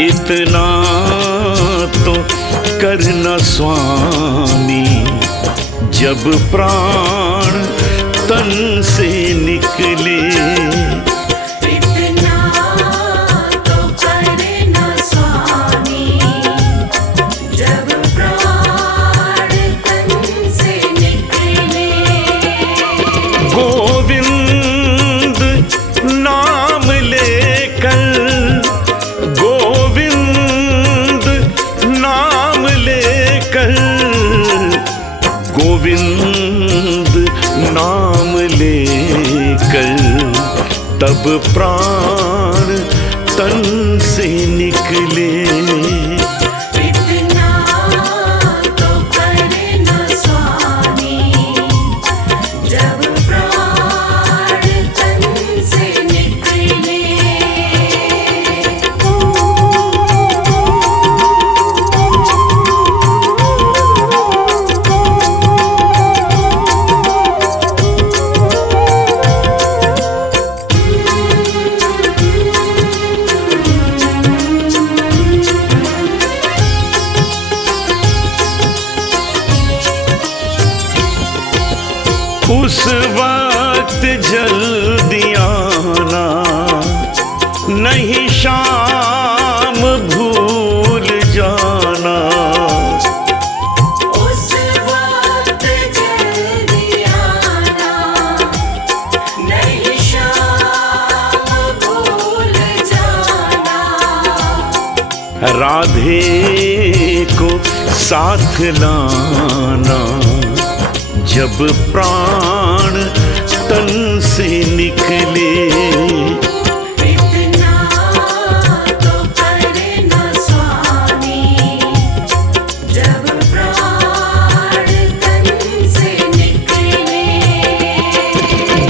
इतना तो करना स्वामी, जब प्राण तन से निकले। इतना तो करना स्वामी, जब प्राण तन से निकले। गोविंद नाम लेकर, गोविंद नाम लेकर, गोविंद नाम लेकर, तब प्राण तन से निकले। इतना तो करना स्वामी, जब प्राण तन से निकले। उस वक्त जल्दी आना, नहीं शाम भूल जाना। उस वक्त जल्दी आना, नहीं शाम भूल जाना। राधे को साथ लाना, जब प्राण तन से निकले। इतना तो करना स्वामी, जब प्राण तन से निकले।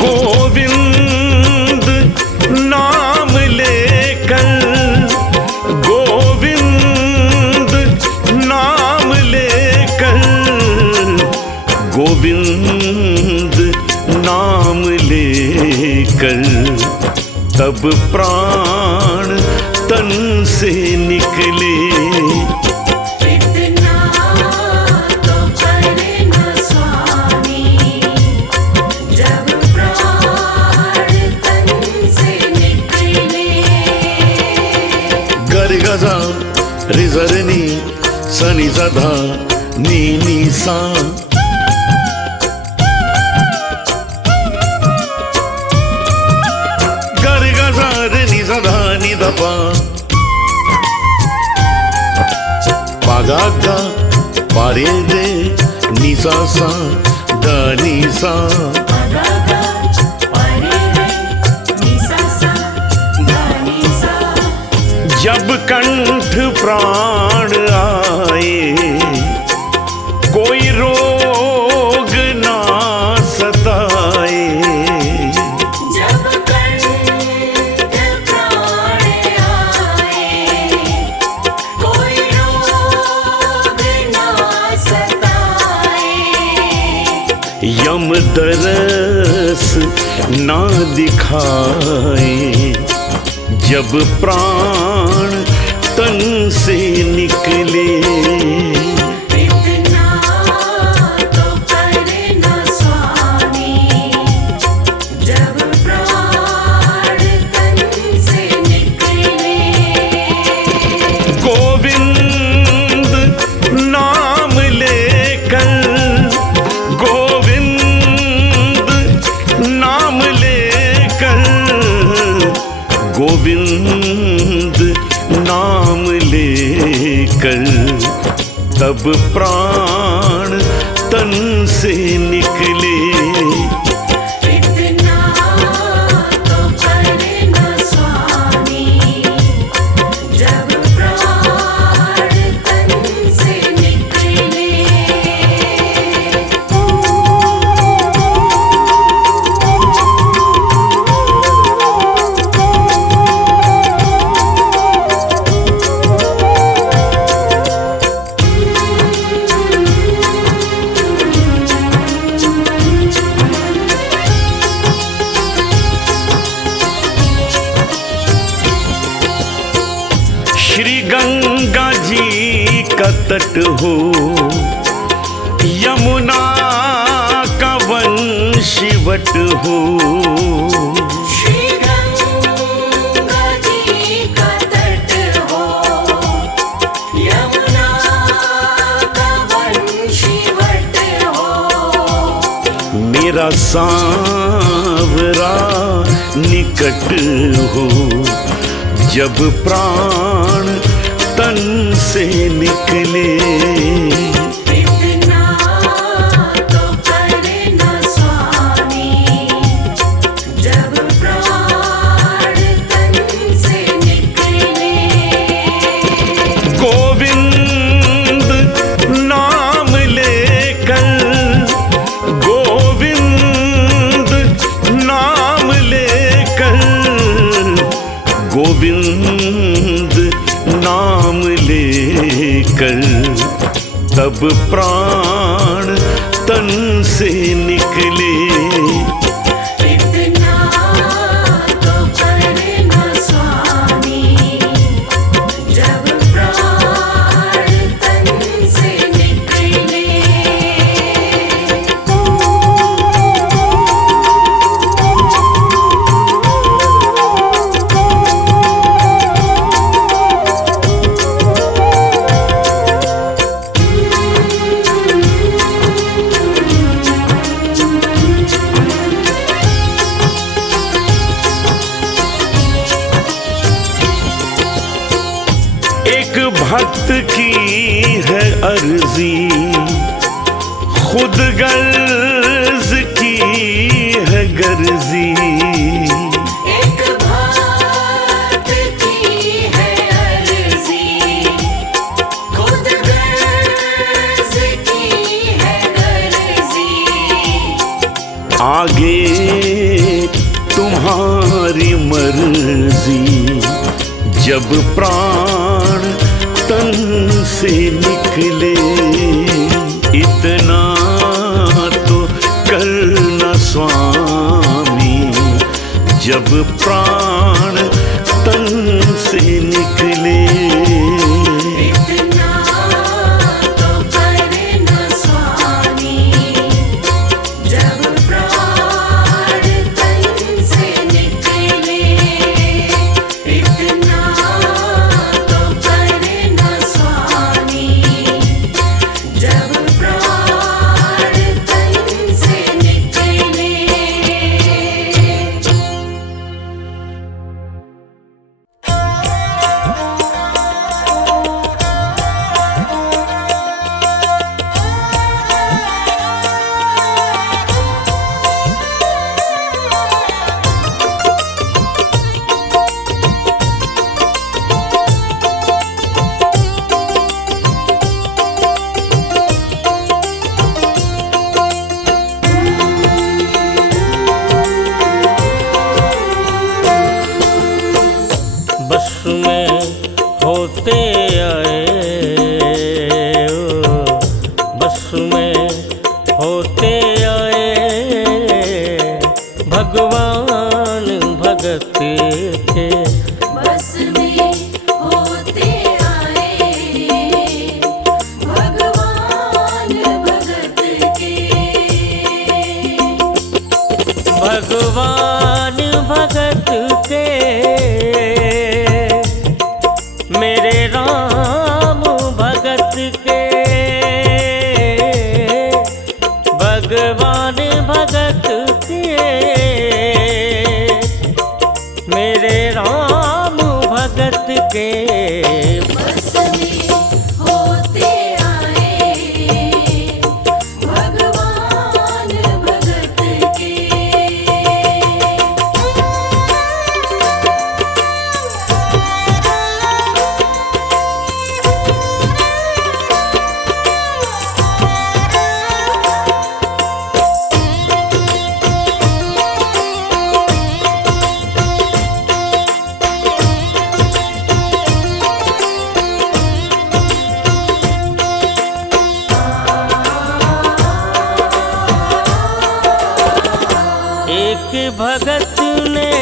गोविंद नाम लेकर, गोविंद नाम लेकर, गोविंद नाम लेकर, तब प्राण तन से निकले। इतना तो करना स्वामी, जब प्राण तन से निकले। गरगजा रिजरनी सनी सदा नी नी सा। गरगजा नी सदा नी दपा, पागा पारे दे नी सा सा दा नी सा। जब कंठ प्राण आए, कोई रोग ना सताए। जब कंठ प्राण आए, कोई रोग ना सताए। यम दरस ना दिखाए, जब प्राण तन से निकले। इतना तो करना स्वामी, जब प्राण तन से निकले। गोविंद नाम लेकर, गोविंद नाम लेकर, गोविंद नाम लेकर, तब प्राण तन से निकले। इतना तो करना स्वामी, जब प्राण तन से निकले। शिवट हो। श्री गंगा जी का तट हो, यमुना का वंशीवट हो। मेरा सांवरा निकट हो, जब प्राण तन से निकले। इतना तो करे न स्वामी, जब प्राण तन से निकले। गोविंद नाम लेकर, गोविंद नाम लेकर, गोविंद नाम लेकर, तब प्राण तन से निकले। इतना तो करे न स्वामी, जब प्राण तन से निकले। एक भक्त की है अर्जी, खुद गर्ज की है गर्जी। एक भक्त की है अर्जी, खुद गर्ज की है गर्जी। आगे तुम्हारी मर्जी, जब प्राण तन से निकले। इतना तो करना स्वामी, जब प्राण तन से निकले। इतना तो करे न स्वामी, जब प्राण तन से निकले। इतना तो करे न स्वामी, जब प्राण तन से निकले। बस में होते आए ओ, बस में होते आए, भगवान भगत के। बस में होते आए, भगवान भगत के। भगवान भगत के, मेरे राम भगत के। भगवान भगत के, मेरे राम भगत के। बस में होते आए, भगवान भगत के। एक भगत ने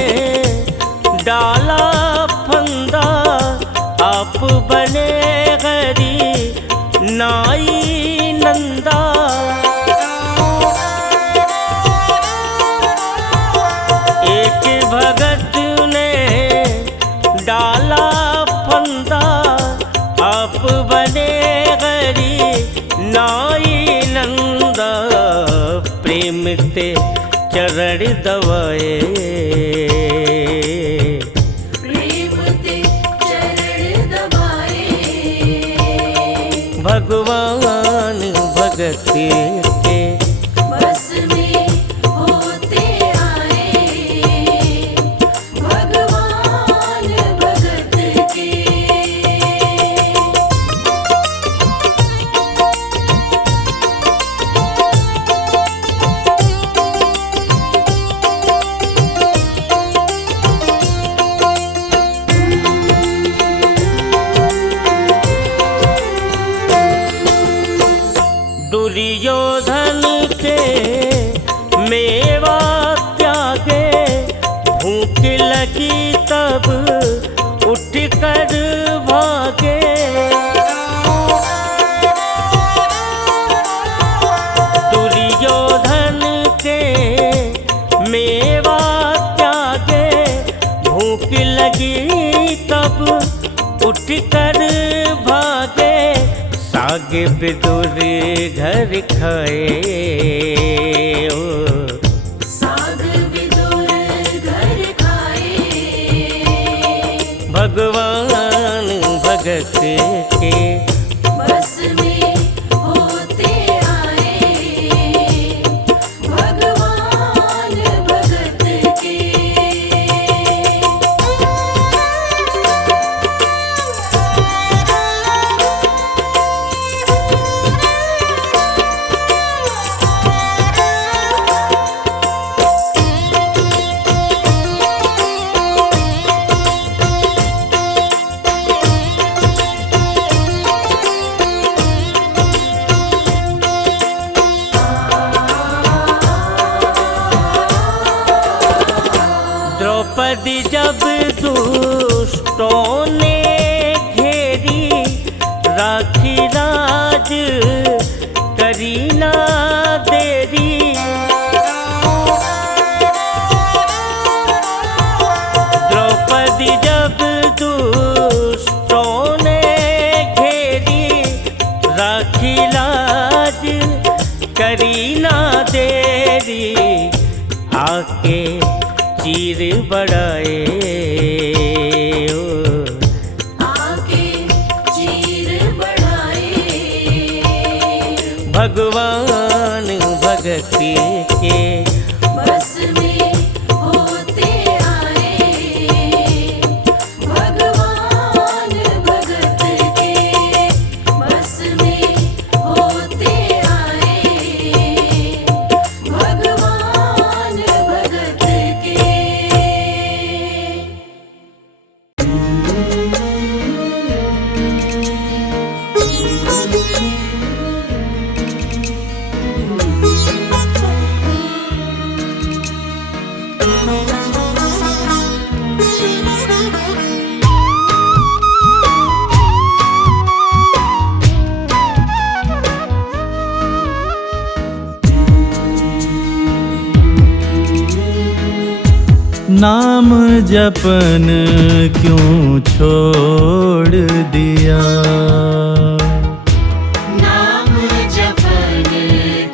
डाला फंदा, आप बने हरि नाई नंदा। ते चरण दबाए, प्रेम ते चरण दबाए। भगवान भगत के बस में होते आए, भगवान भगत के। दुर्योधन के मेवा त्यागे, भूख लगी तब उठ कर भागे। दुर्योधन के मेवा त्यागे, भूख लगी तब उठ कर भागे। साग विदुर घर खाए, ओ साग विदुर घर खाए, भगवान भगत के बस में होते आए, भगवान भगत के। द्रौपदी जब दुष्टों ने घेरी, राखी राज करी ना देरी। द्रौपदी जब दुष्टों ने घेरी, राखी लाज करी ना देरी। आके चीर बढ़ाए, ओ आके चीर बढ़ाए, भगवान भगत के बस में होते आए, भगवान भगत के। बस में होते आए, भगवान भगत के। नाम जपन क्यों छोड़ दिया, नाम जपन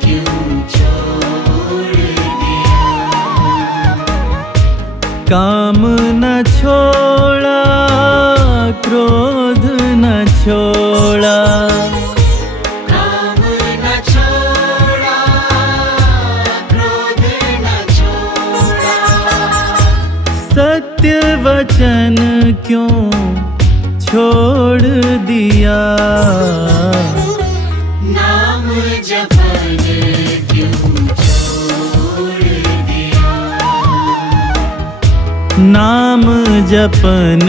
क्यों छोड़ दिया, काम न छोड़ा क्रोध न छोड़ा, काम न छोड़ा क्रोध न छोड़ा, सत्य वचन क्यों छोड़ दिया, नाम जपन क्यों छोड़ दिया, नाम जपन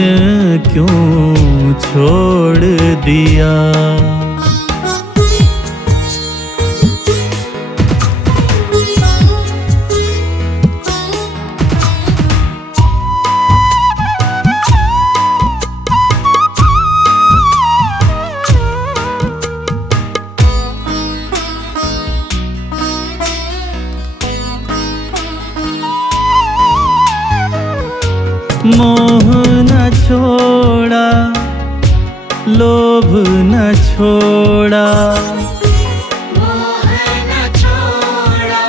क्यों छोड़ दिया। मोह न छोड़ा लोभ न छोड़ा, मोह न छोड़ा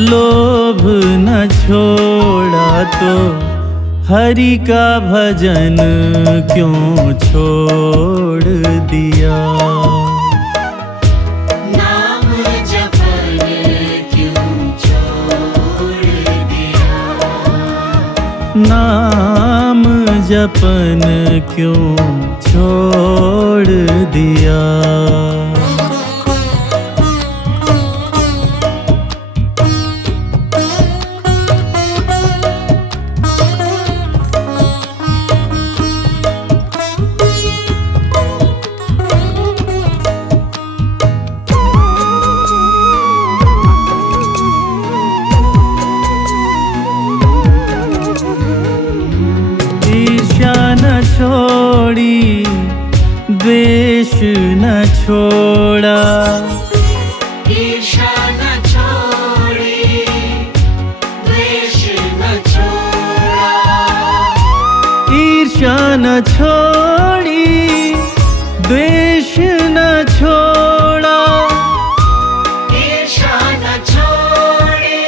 लोभ न छोड़ा तो हरि का भजन क्यों छोड़ दिया। नाम जपन क्यों छोड़ दिया। नाम जपन क्यों छोड़ दिया। ईर्ष्या न छोड़ी द्वेष न छोड़ा। ईर्ष्या न छोड़ी द्वेष न छोड़ा। ईर्ष्या न छोड़ी द्वेष न छोड़ा। ईर्ष्या न छोड़ी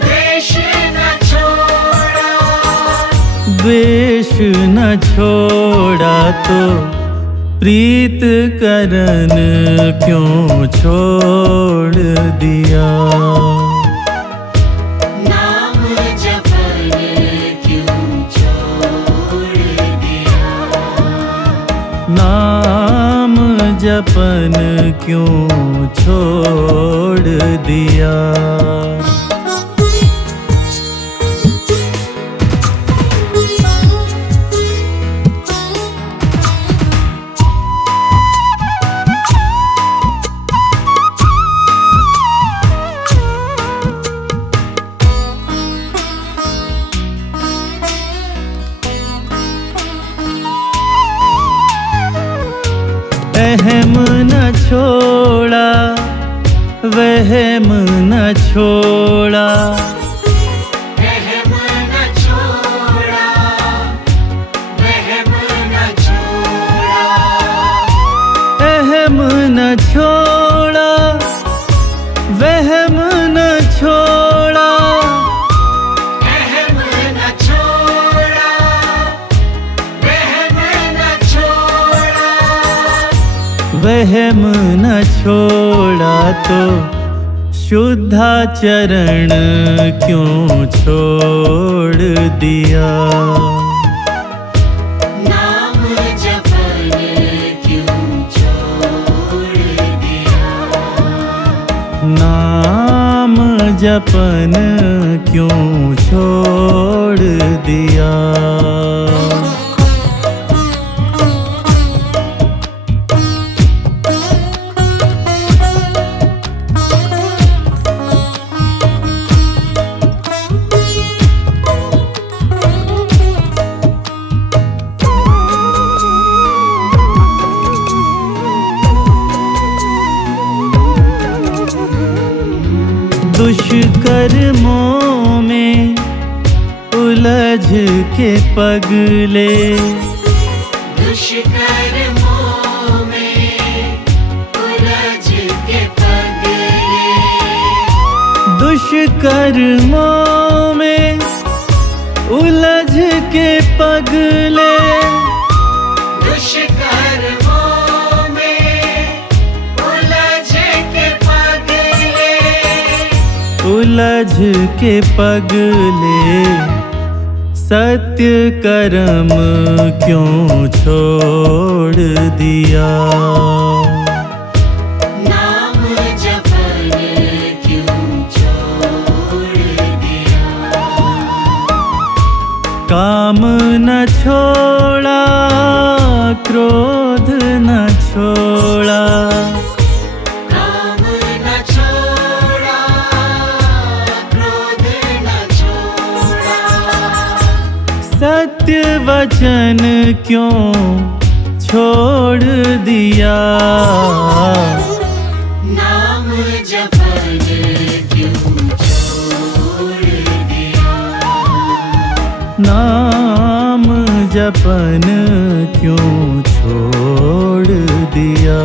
द्वेष न छोड़ा। द्वेष न छोड़ा तो प्रीत करन क्यों छोड़ दिया। नाम जपन क्यों छोड़ दिया। नाम जपन क्यों छोड़ दिया। अहम न छोड़ा वहम न छोड़ा। वहम न छोड़ा वहम न छोड़ा। अहम न छोड़ा वहम न छोड़ा। अहम न छोड़ा वहम न छोड़ा। वहम न छोड़ा तो शुद्धाचरण क्यों छोड़ दिया। नाम जपन क्यों छोड़ दिया। नाम जपन क्यों छोड़ दिया। दुष्कर्मों में उलझ के पगले। दुष्कर्मों में उलझ के पगले। दुष्कर्मों में उलझ के पगले। दुष्कर्मों में उलझ के पगले। उलझ के पगले सत्य कर्म क्यों छोड़ दिया। नाम जपन क्यों छोड़ दिया। काम न छोड़ा क्रोध न छोड़ा। काम न छोड़ा क्रोध न छोड़ा। सत्य वचन क्यों छोड़ दिया। नाम जपन क्यों छोड़ दिया। नाम जपन क्यों छोड़ दिया।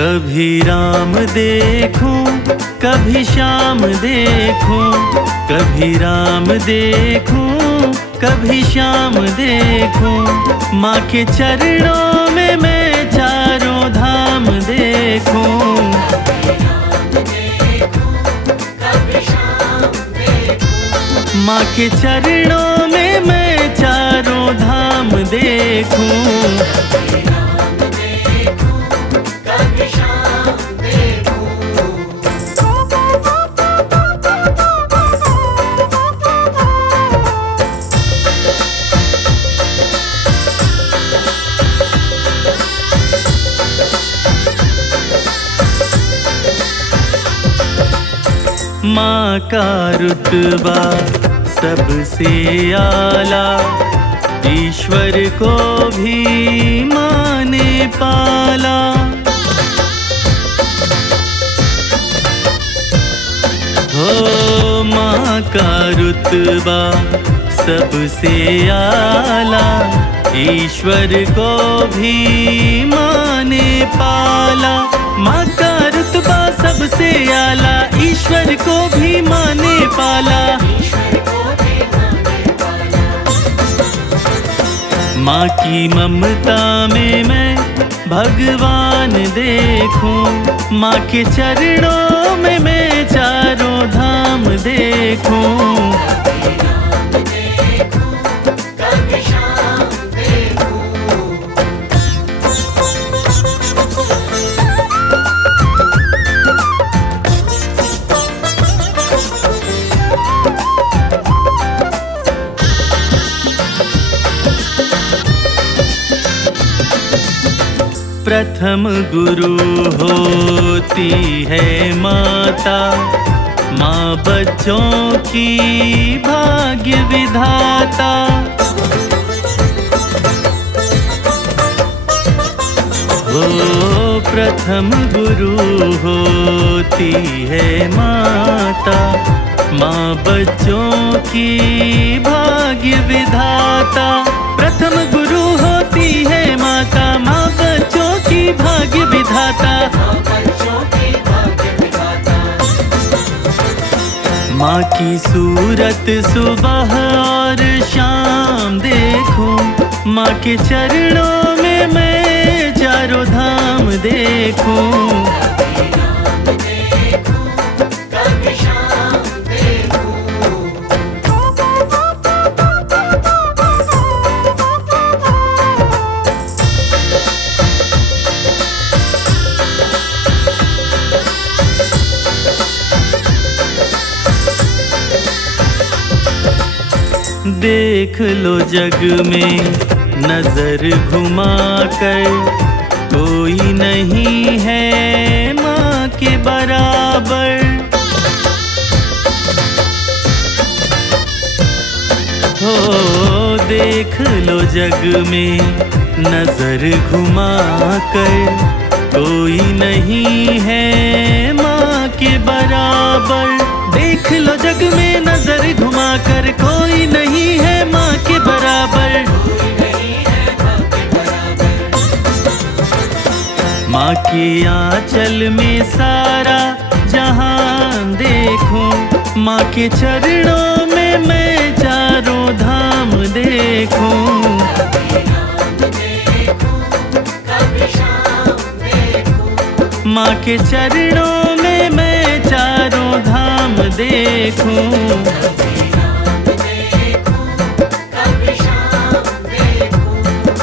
कभी राम देखूं कभी श्याम देखूं, कभी राम देखूं कभी श्याम देखूं, माँ के चरणों में मैं चारों धाम देखूं। माँ के चरणों में मैं चारों धाम देखूं। माँ का रुतबा सबसे आला, ईश्वर को भी माँ ने पाला। हो माँ का रुतबा सबसे आला, ईश्वर को भी माँ ने पाला। माँ का रुतबा सबसे आला, ईश्वर को भी माँ ने पाला। माँ की ममता में मैं भगवान देखूं, माँ के चरणों में मैं चारों धाम देखूं। प्रथम गुरु होती है माता, माँ बच्चों की भाग्य विधाता। हो प्रथम गुरु होती है माता, माँ बच्चों की भाग्य विधाता। प्रथम गुरु होती है माता, माँ बच्चों की भाग्य विधाता। माँ की सूरत सुबह और शाम देखूं, माँ के चरणों में मैं चारों धाम देखूं। देख लो जग में नजर घुमा कर, कोई नहीं है माँ के बराबर। हो देख लो जग में नजर घुमा कर, कोई नहीं है माँ के बराबर। देख लो जग में नजर घुमा कर, कोई नहीं है माँ के बराबर। माँ के आंचल में सारा जहान देखूं, माँ के चरणों में मैं चारों धाम देखूं। माँ के चरणों में मैं चारों धाम देखूं।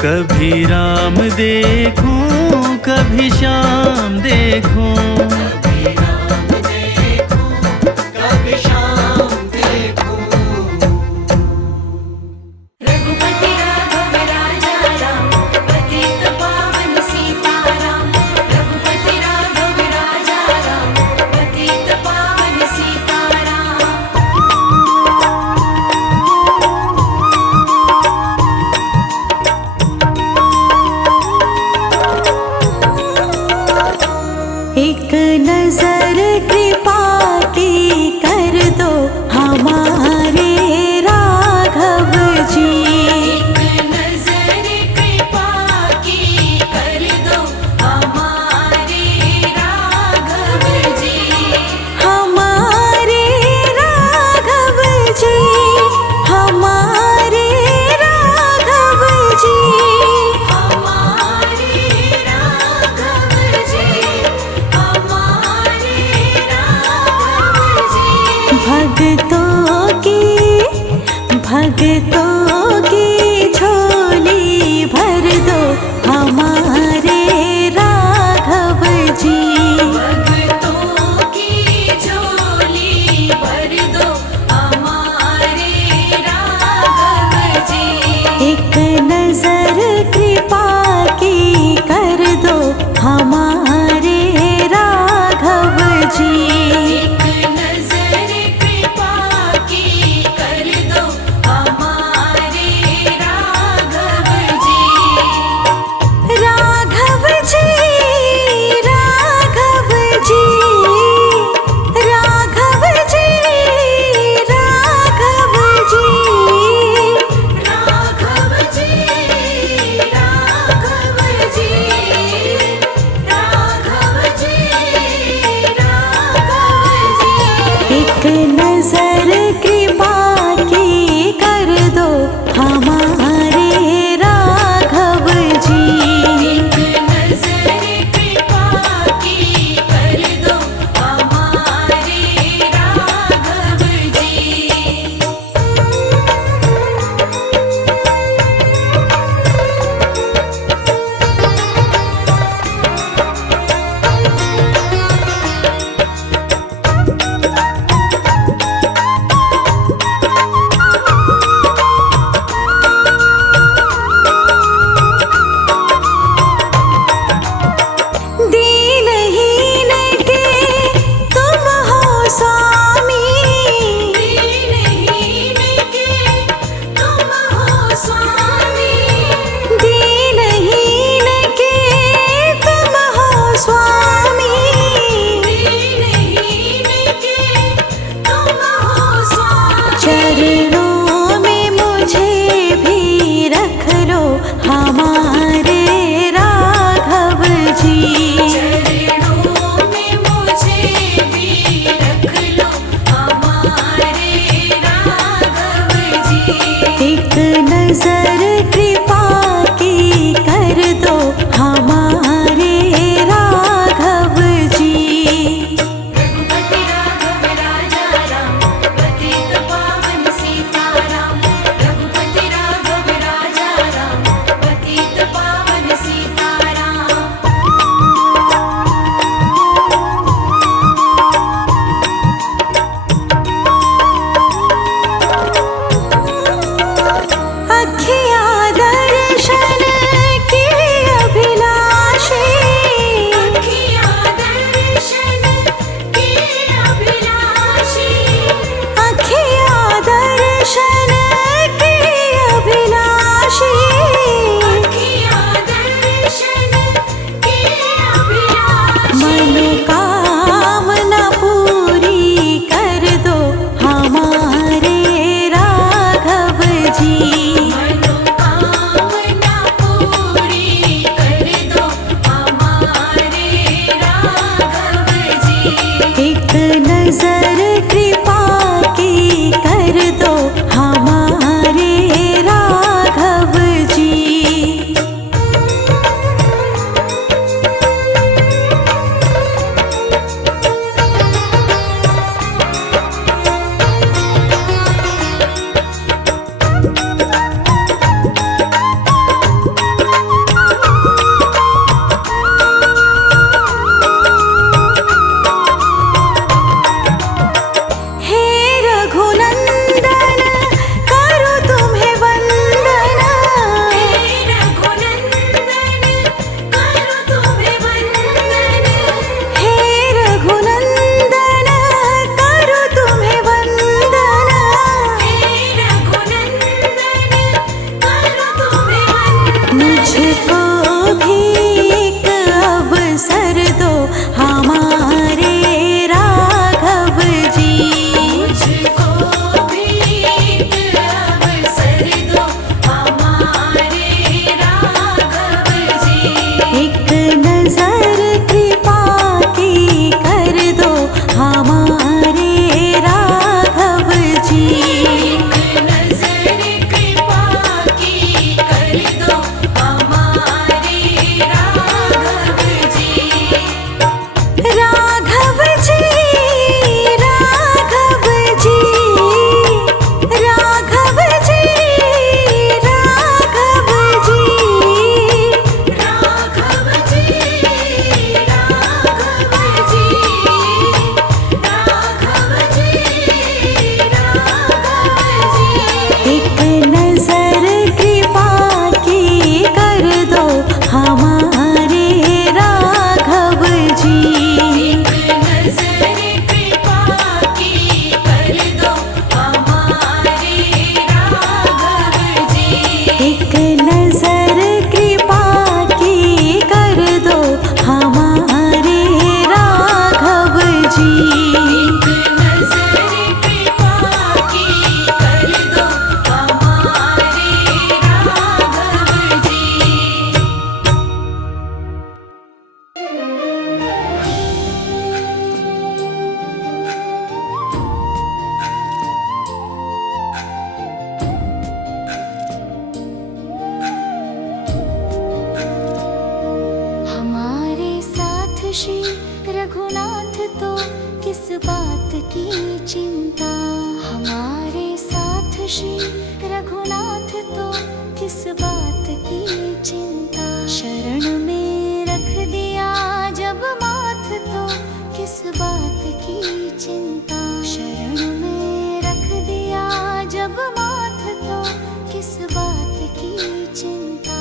कभी राम देखूं कभी श्याम देखूं। एक नजर कृपा की कर दो हमारे राघव जी। एक नजर कृपा की कर दो हमारे भक्तों की झोली भर दो हमारे राघव जी। भक्तों की झोली भर दो हमारे राघव जी। एक नजर कृपा की कर दो हमारे राघव जी। एक नजर कृपा की कर दो हमारे जी। एक नजर कृपा की कर दो हमारे राघव जी। हमारे साथ श्री रघुनाथ तो किस बात की चिंता। हमारे साथ श्री रघुनाथ तो किस बात की चिंता। शरण में रख दिया जब माथ तो किस बात की चिंता। शरण में रख दिया जब माथ तो किस बात की चिंता।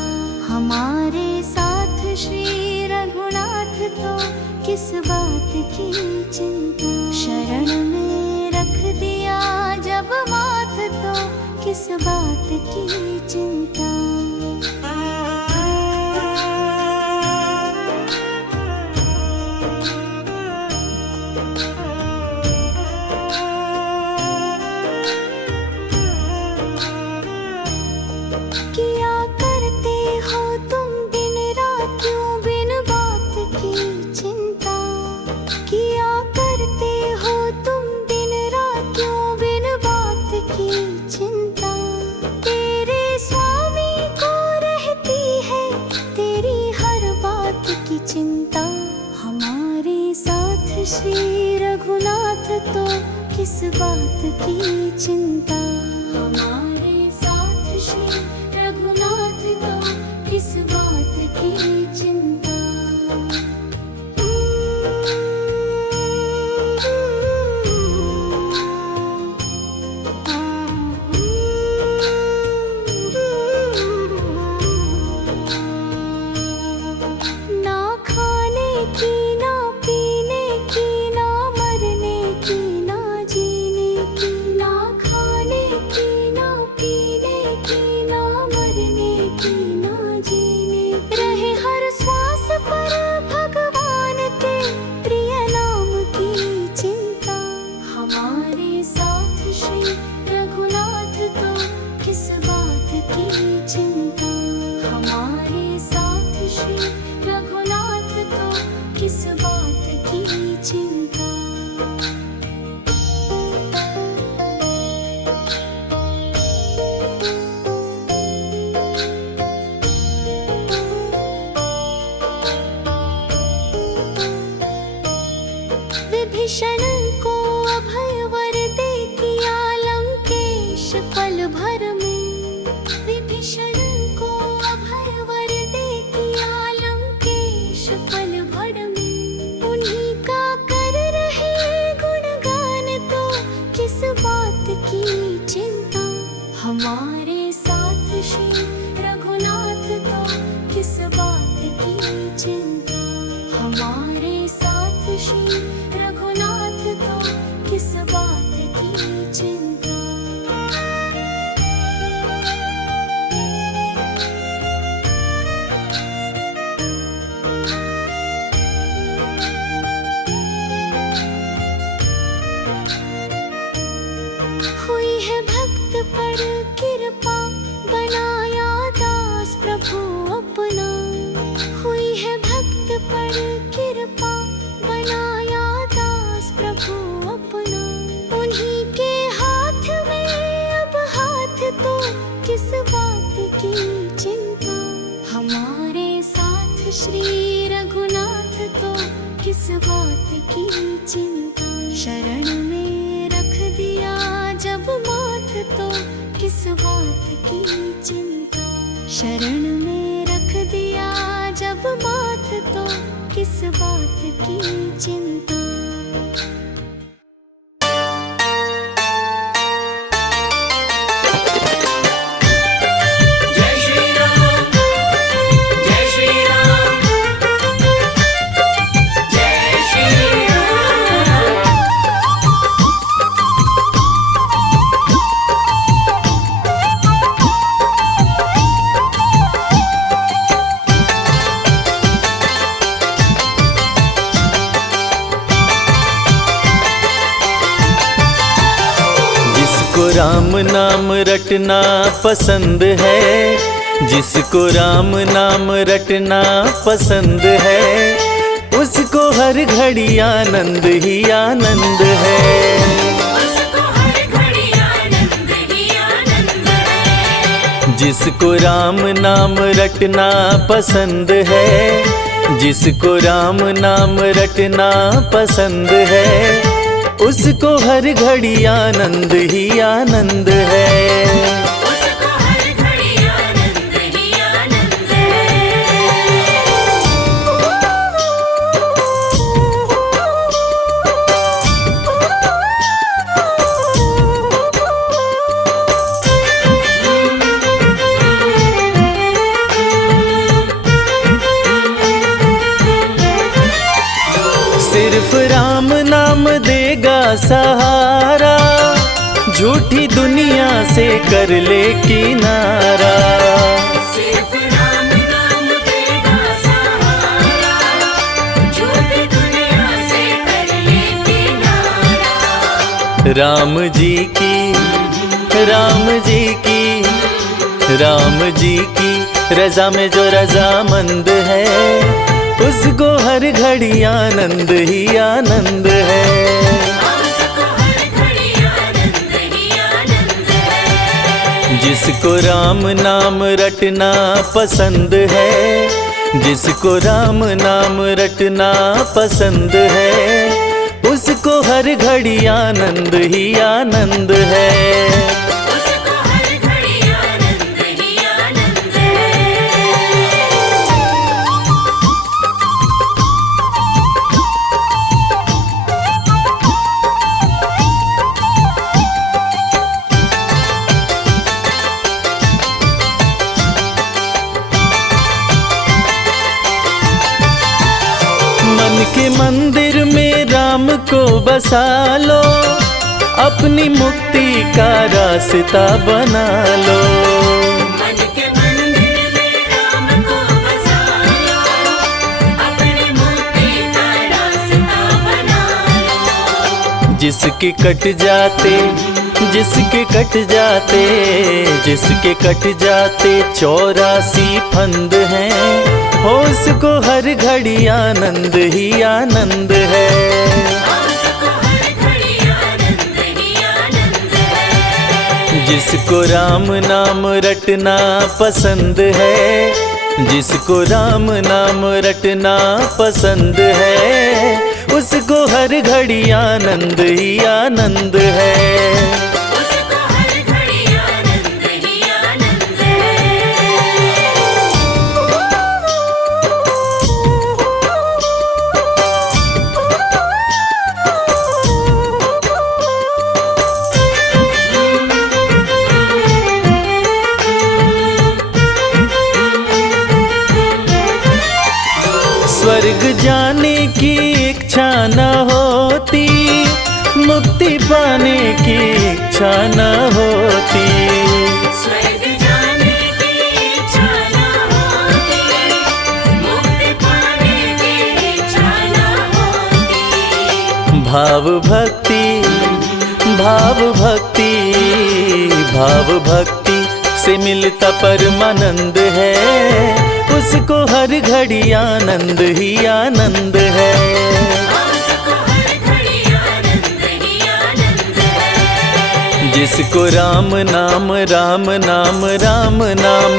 हमारे साथ श्री रघुनाथ तो किस बात की चिंता। शरण में रख दिया जब माथ तो किस बात की चिंता। किया करते हो तुम दिन रात क्यों बिन बात की चिंता। किया करते हो तुम दिन रात क्यों बिन बात की चिंता। तेरे स्वामी को रहती है तेरी हर बात की चिंता। हमारे साथ श्री रघुनाथ तो किस बात की चिंता। हमारे साथ श्री रघुनाथ तो किस बात की चिंता। ना खाने की ना पीने की ना मरने की ना जीने की। ना खाने की ना पीने की ना मरने की ना जीने। रहे हर श्वास पर भगवान के प्रिय नाम की चिंता। हमारे साथ श्री रघुनाथ तो किस बात की चिंता। हमारे साथ श्री रघुनाथ तो किस बात की चिंता। विभीषण को अभय वर दे किया लंकेश पल भर में। विभीषण को अभय वर दे किया लंकेश पल भर में। उन्हीं का कर रहे गुणगान तो किस बात की चिंता। हमारे साथ श्री रघुनाथ तो किस बात की चिंता। हमारे साथ श्री रघुनाथ तो किस बात की चिंता। हुई है भक्त पर कृपा बनाया दास प्रभु अपना। हुई है भक्त पर कृपा बनाया दास प्रभु अपना। उन्हीं के हाथ में अब हाथ तो किस बात की चिंता। हमारे साथ श्री रघुनाथ तो किस बात की चिंता। शरण में रख दिया जब माथ तो किस बात की चिंता। शरण में रख दिया जब माथ तो किस बात की चिंता। जय श्री राम जय श्री राम जय श्री राम। जिसको राम नाम रटना पसंद है, जिसको राम नाम रटना पसंद है, उसको हर घड़ी आनंद ही आनंद है। उसको हर घड़ी आनंद ही आनंद है। जिसको राम नाम रटना पसंद है, जिसको राम नाम रटना पसंद है, उसको हर घड़ी आनंद ही आनंद है। उसको हर घड़ी आनंद ही आनंद है। सिर्फ राम नाम देगा सहारा, झूठी दुनिया से कर ले किनारा। सिर्फ राम नाम देगा सहारा, झूठी दुनिया से कर ले किनारा। राम जी की, राम जी की, राम जी की रजा में जो रजामंद है, उसको हर घड़ी आनंद ही आनंद है। उसको हर घड़ी आनंद ही आनंद है। जिसको राम नाम रटना पसंद है, जिसको राम नाम रटना पसंद है, उसको हर घड़ी आनंद ही आनंद है। उसको हर घड़ी आनंद ही आनंद है। मन के मंदिर में राम को बसा लो, अपनी मुक्ति का रास्ता बना लो। मन के मंदिर में राम को बसा लो, अपनी मुक्ति का रास्ता बना लो। जिसके कट जाते, जिसके कट जाते, जिसके कट जाते 84 फंद हैं, हो उसको हर घड़ी आनंद ही आनंद है। उसको हर घड़ी आनंद ही आनंद है। जिसको राम नाम रटना पसंद है, जिसको राम नाम रटना पसंद है, उसको हर घड़ी आनंद ही आनंद है। उसको हर घड़ी आनंद ही आनंद है। स्वर्ग जाने की इच्छा न होती, मुक्ति पाने की इच्छा न होती। स्वर्ग जाने की इच्छा न होती, मुक्ति पाने की इच्छा न होती। भाव भक्ति, भाव भक्ति, भाव भक्ति से मिलता परमानंद है, उसको हर घड़ी आनंद ही आनंद है। उसको हर घड़ी आनंद ही आनंद है। जिसको राम नाम, राम नाम, राम नाम,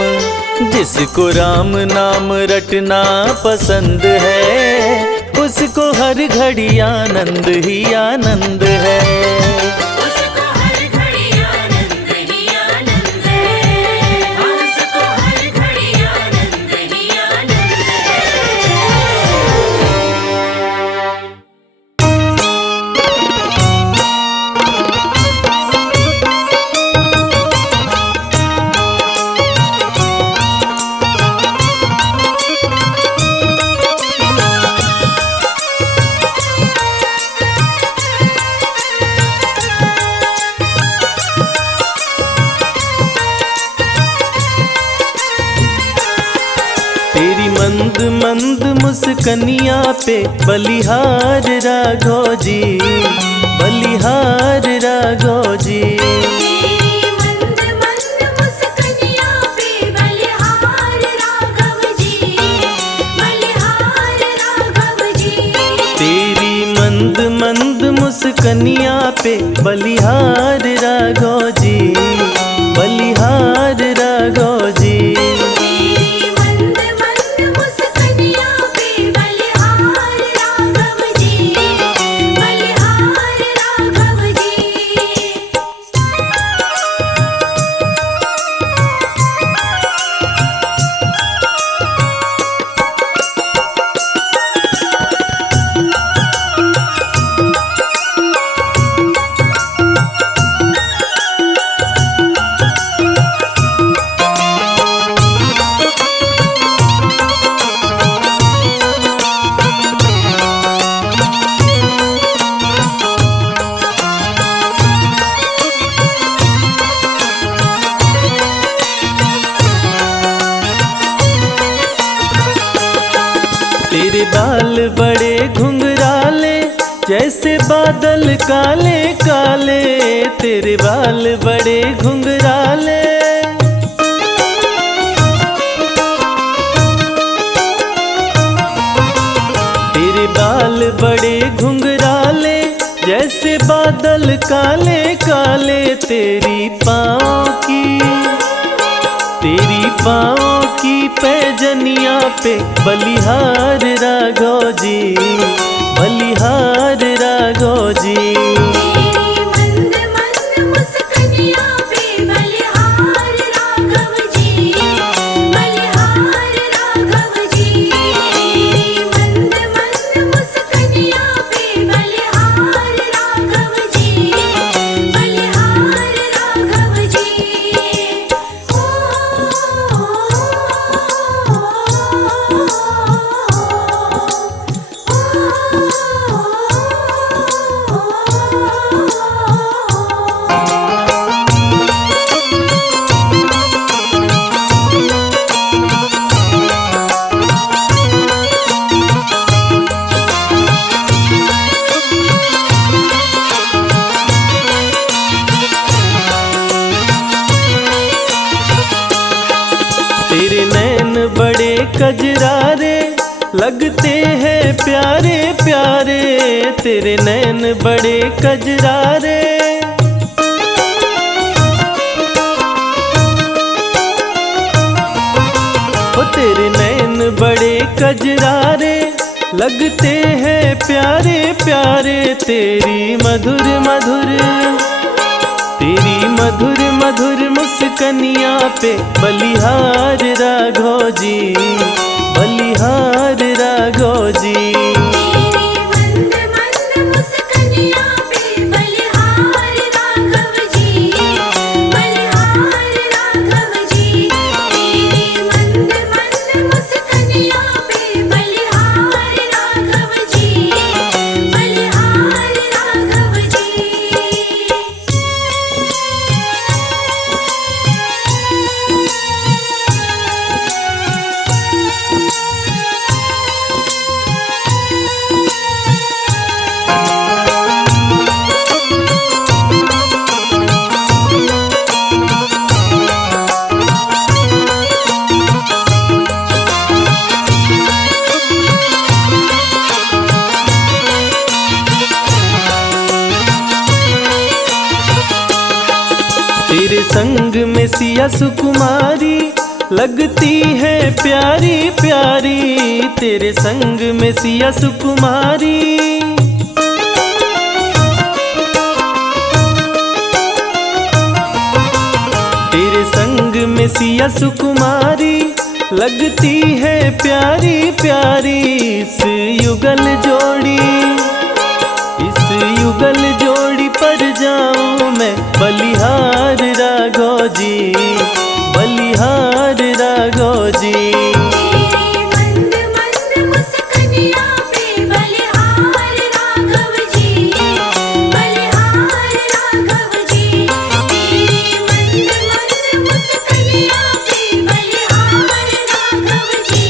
जिसको राम नाम रटना पसंद है, उसको हर घड़ी आनंद ही आनंद है। उसको हर घड़ी आनंद ही आनंद है। उसको हर घड़ी आनंद ही आनंद है। तेरी मंद मंद मुस्कनिया पे बलिहार राघो जी, बलिहार राघो जी। मुस्कनिया पे बलिहार राघव जी, बलिहार राघव जी। तेरी मंद मंद मुस्कनिया पे बलिहार राघव जी, बलिहार राघव जी। तेरे बाल बड़े घुंघराले जैसे बादल काले काले, तेरे बाल बड़े घुंघराले। तेरे बाल बड़े घुंघराले जैसे बादल काले काले, तेरी पाँव की पैजनिया पे बलिहार राघव जी, बलिहार राघव जी। तेरी मंद मंद मुस्कनिया पे बलिहार राघव जी, बलिहार राघव जी। तेरी मंद मंद मुस्कनिया पे बलिहार राघव जी, बलिहार राघव जी। तेरे नैन बड़े कजरारे लगते हैं प्यारे प्यारे, तेरे नैन बड़े कजरारे। ओ तेरे नैन बड़े कजरारे लगते हैं प्यारे प्यारे, तेरी मधुर मधुर मुस्कनिया पे बलिहार राघव जी, बलिहार राघव जी। तेरी मंद मंद मुस्कनिया पे बलिहार राघव जी, बलिहार राघव जी। तेरी मंद मंद मुस्कनिया पे बलिहार राघव जी, बलिहार राघव जी। तेरे संग में सिया सुकुमारी लगती है प्यारी प्यारी, तेरे संग में सिया सुकुमारी। तेरे संग में सिया सुकुमारी लगती है प्यारी प्यारी, इस युगल जोड़ी पर जाऊं मैं बलिहार राघव जी, बलिहार राघव जी। तेरी मंद मंद मुस्कनिया पे बलिहार राघव जी, बलिहार राघव जी। तेरी मंद मंद मुस्कनिया पे बलिहार राघव जी,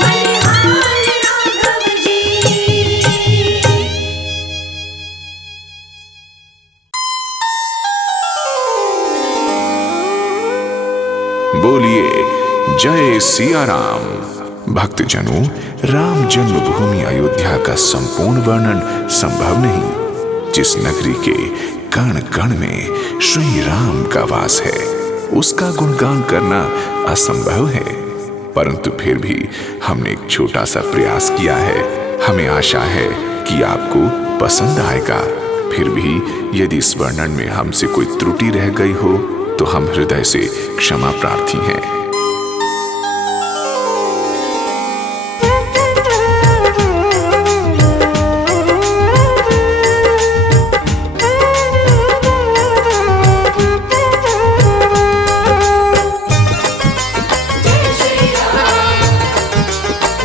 बलिहार राघव जी। बोलिए जय सिया राम, भक्तजनों, राम जन्मभूमि अयोध्या का संपूर्ण वर्णन संभव नहीं। जिस नगरी के कण कण में श्री राम का वास है, उसका गुणगान करना असंभव है। परंतु फिर भी हमने एक छोटा सा प्रयास किया है। हमें आशा है कि आपको पसंद आएगा। फिर भी यदि इस वर्णन में हमसे कोई त्रुटि रह गई हो तो हम हृदय से क्षमा प्रार्थी हैं। जय श्री राम,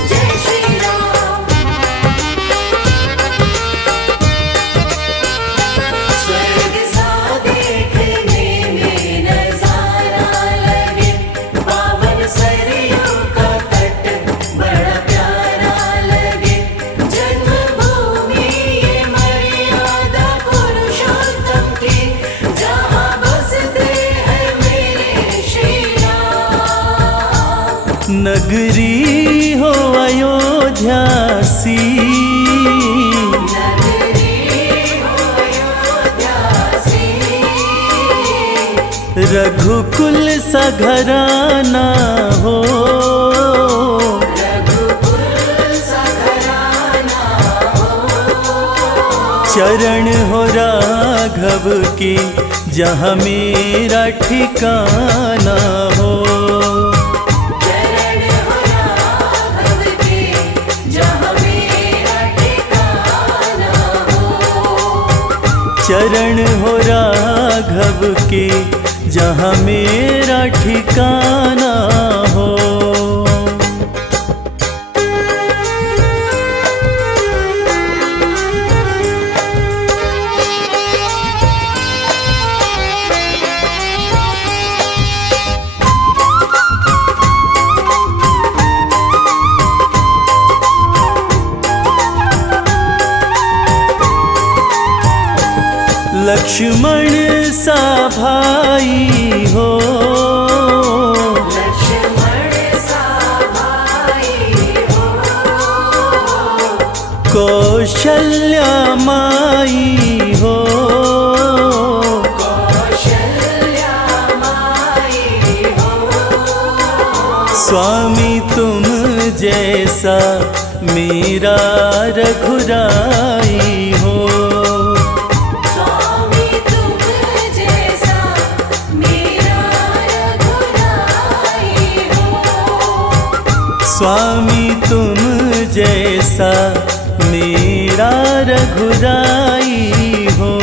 जय श्री राम। स्वर्ग सा देखने में नजारा लगे, पावन सरयू का तट बड़ा प्यारा लगे। जन्मभूमि ये मर्यादा पुरुषोत्तम की, जहाँ बसते हैं मेरे श्री राम। नगरी हो अयोध्या सी, रघुकुल सा घराना हो। चरण हो राघव की, जहाँ मेरा ठिकाना हो। चरण हो राघव के, जहाँ मेरा ठिकाना हो। लक्ष्मण सा भाई हो, कौशल्या माई हो। स्वामी तुम जैसा मेरा रघुराई हो। स्वामी तुम जैसा मेरा रघुराई हो।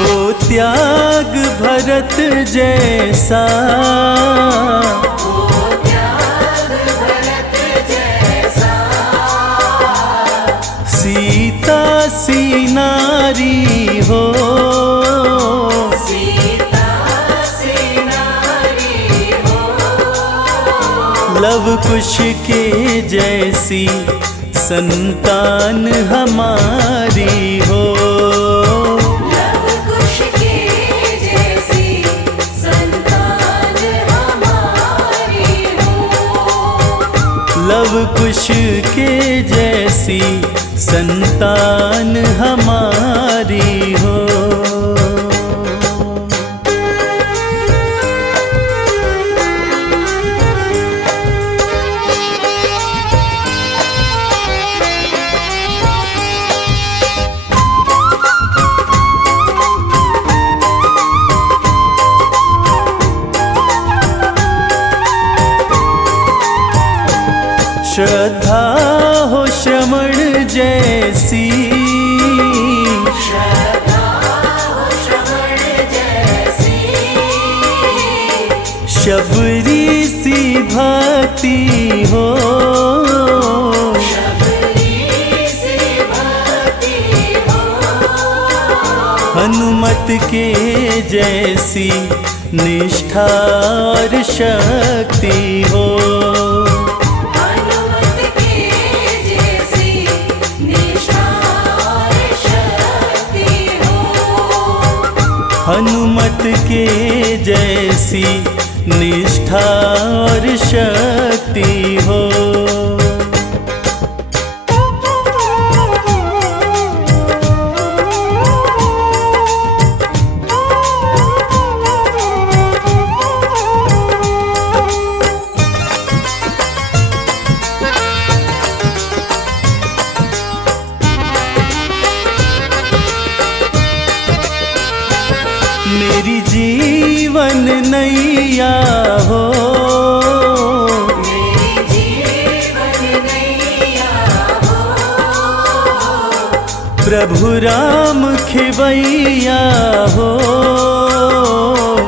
हो त्याग भरत जैसा, सीता सी नारी हो। लव कुश के जैसी संतान हमारी हो। लव कुश के जैसी संतान हमारी हो। श्रद्धा हो श्रवण जैसी, शबरी सी भक्ति हो। हनुमत के जैसी निष्ठा और शक्ति हो। हनुमत के जैसी निष्ठा और शक्ति हो। हनुमत के जैसी निष्ठा और शक्ति हो। मेरी जीवन नैया हो, मेरी जीवन नैया हो। प्रभु राम खिवैया हो।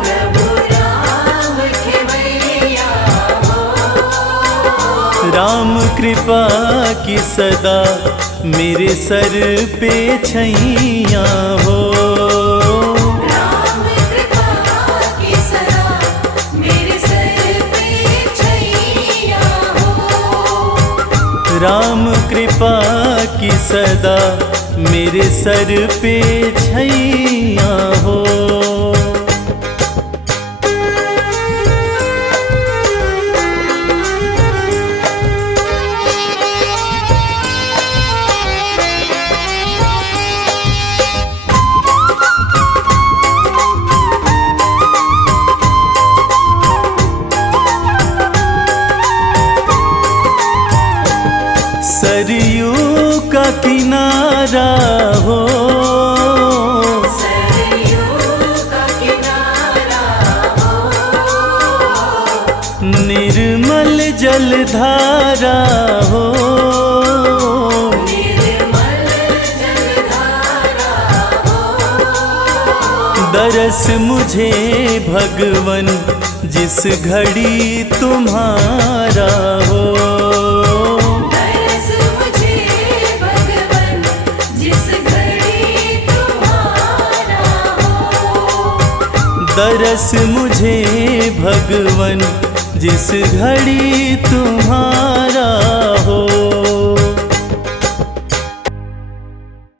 प्रभु राम खेवैया हो। राम कृपा की सदा मेरे सर पे छैया हो। राम कृपा की सदा मेरे सर पे छैया हो। राम कृपा की सदा मेरे सर पे छैया हो। सरयू का किनारा हो, सरयू का किनारा हो। निर्मल जलधारा हो। निर्मल जलधारा हो। दरस मुझे भगवन जिस घड़ी तुम्हारा हो। दरस मुझे भगवन जिस घड़ी तुम्हारा हो। दरस मुझे भगवन जिस घड़ी